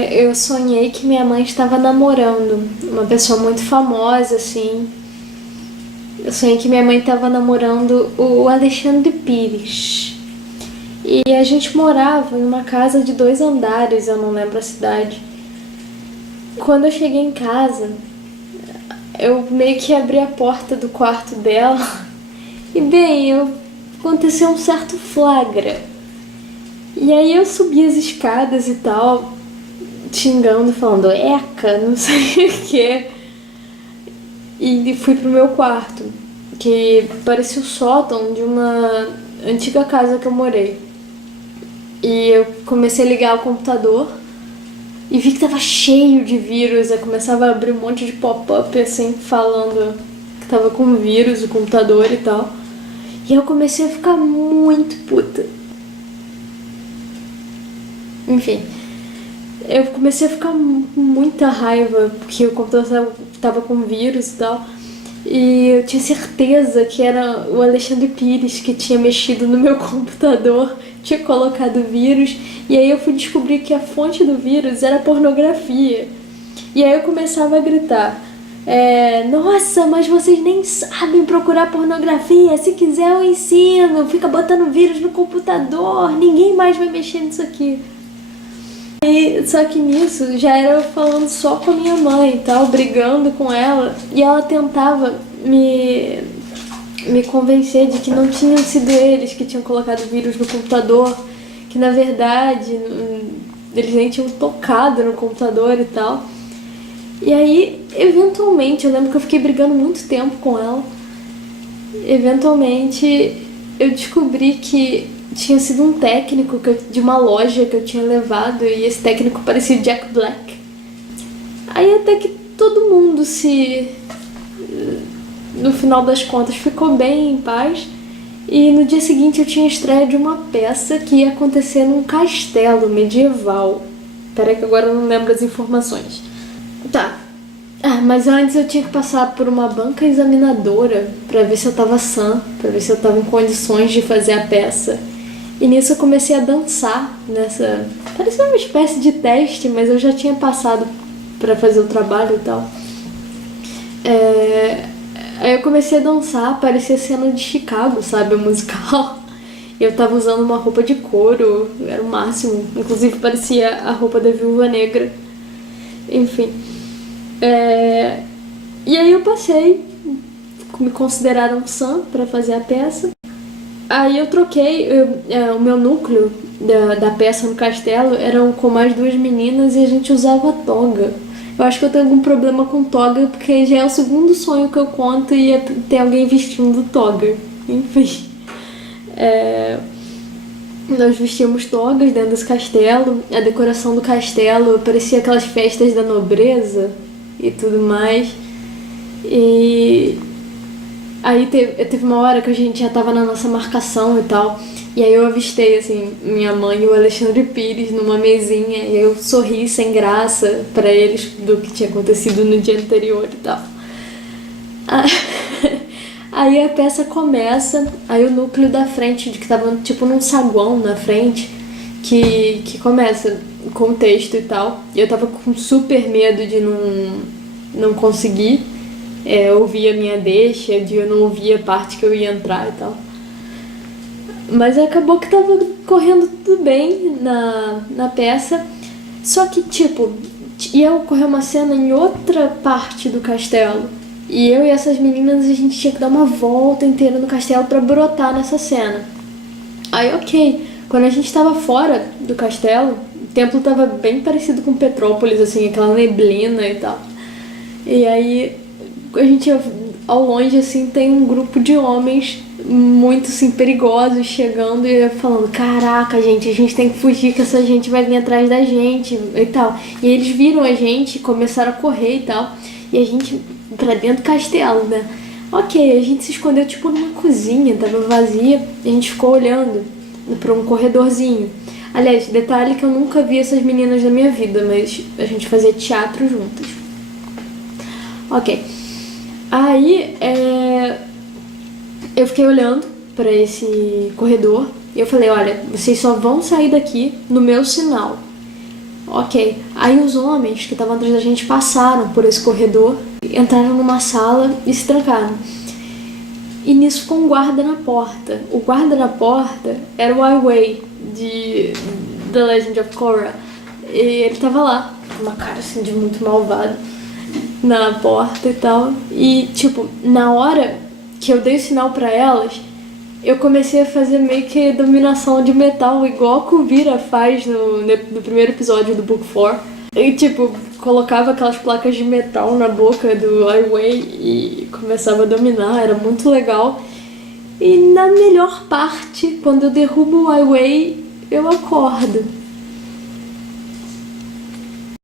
Eu sonhei que minha mãe estava namorando uma pessoa muito famosa, assim. Eu sonhei que minha mãe estava namorando o Alexandre Pires. E a gente morava em uma casa de 2 andares, eu não lembro a cidade. Quando eu cheguei em casa, eu meio que abri a porta do quarto dela e, bem, aconteceu um certo flagra. E aí eu subi as escadas e tal, xingando, falando eca, não sei o que. E fui pro meu quarto, que parecia o sótão de uma antiga casa que eu morei. E eu comecei a ligar o computador e vi que tava cheio de vírus. Eu começava a abrir um monte de pop-up assim, falando que tava com vírus o computador e tal. E eu comecei a ficar muito puta. Enfim, eu comecei a ficar com muita raiva porque o computador tava com vírus e tal. E eu tinha certeza que era o Alexandre Pires que tinha mexido no meu computador, tinha colocado vírus. E aí eu fui descobrir que a fonte do vírus era pornografia. E aí eu começava a gritar: nossa, mas vocês nem sabem procurar pornografia, se quiser eu ensino, fica botando vírus no computador, ninguém mais vai mexer nisso aqui. Só que nisso já era eu falando só com a minha mãe e tal, brigando com ela, e ela tentava me convencer de que não tinham sido eles que tinham colocado vírus no computador, que na verdade eles nem tinham tocado no computador e tal. E aí, eventualmente, eu lembro que eu fiquei brigando muito tempo com ela. Eventualmente, eu descobri que tinha sido um técnico de uma loja que eu tinha levado, e esse técnico parecia Jack Black. Aí até que todo mundo no final das contas, ficou bem em paz. E no dia seguinte eu tinha a estreia de uma peça que ia acontecer num castelo medieval. Peraí que agora eu não lembro as informações. Tá. Mas antes eu tinha que passar por uma banca examinadora pra ver se eu tava sã, pra ver se eu tava em condições de fazer a peça. E nisso eu comecei a dançar nessa... Parecia uma espécie de teste, mas eu já tinha passado pra fazer o trabalho e tal. Aí eu comecei a dançar, parecia cena de Chicago, sabe, o musical. E eu tava usando uma roupa de couro, era o máximo. Inclusive parecia a roupa da Viúva Negra. Enfim. E aí eu passei, me consideraram sã pra fazer a peça. Aí eu troquei, o meu núcleo da peça no castelo eram com mais 2 meninas e a gente usava toga. Eu acho que eu tenho algum problema com toga, porque já é o segundo sonho que eu conto e ter alguém vestindo toga. Enfim. Nós vestíamos togas dentro desse castelo. A decoração do castelo parecia aquelas festas da nobreza e tudo mais. E aí teve uma hora que a gente já tava na nossa marcação e tal. E aí eu avistei, assim, minha mãe e o Alexandre Pires numa mesinha. E eu sorri sem graça pra eles do que tinha acontecido no dia anterior e tal. Aí a peça começa, aí o núcleo da frente, que tava tipo num saguão na frente, que começa com o texto e tal. E eu tava com super medo de não conseguir ouvir a minha deixa, de eu não ouvir a parte que eu ia entrar e tal. Mas acabou que tava correndo tudo bem na peça. Só que, tipo, ia ocorrer uma cena em outra parte do castelo. E eu e essas meninas, a gente tinha que dar uma volta inteira no castelo pra brotar nessa cena. Aí, ok. Quando a gente tava fora do castelo, o templo tava bem parecido com Petrópolis, assim, aquela neblina e tal. E aí, a gente, ao longe, assim, tem um grupo de homens muito, assim, perigosos chegando e falando: caraca, gente, a gente tem que fugir que essa gente vai vir atrás da gente e tal. E eles viram a gente, começaram a correr e tal. E a gente pra dentro do castelo, né? Ok, a gente se escondeu tipo numa cozinha, tava vazia, e a gente ficou olhando pra um corredorzinho. Aliás, detalhe que eu nunca vi essas meninas na minha vida, mas a gente fazia teatro juntas. Ok. Aí, eu fiquei olhando pra esse corredor e eu falei: olha, vocês só vão sair daqui no meu sinal. Ok. Aí os homens que estavam atrás da gente passaram por esse corredor, entraram numa sala e se trancaram. E nisso ficou um guarda na porta. O guarda na porta era o Ai Wei, de The Legend of Korra. E ele tava lá, com uma cara assim de muito malvado, na porta e tal. E, tipo, na hora que eu dei o sinal pra elas, eu comecei a fazer meio que dominação de metal, igual a Kuvira faz no primeiro episódio do Book 4. E, tipo, colocava aquelas placas de metal na boca do Ai Wei e começava a dominar, era muito legal. E na melhor parte, quando eu derrubo o Ai Wei, eu acordo.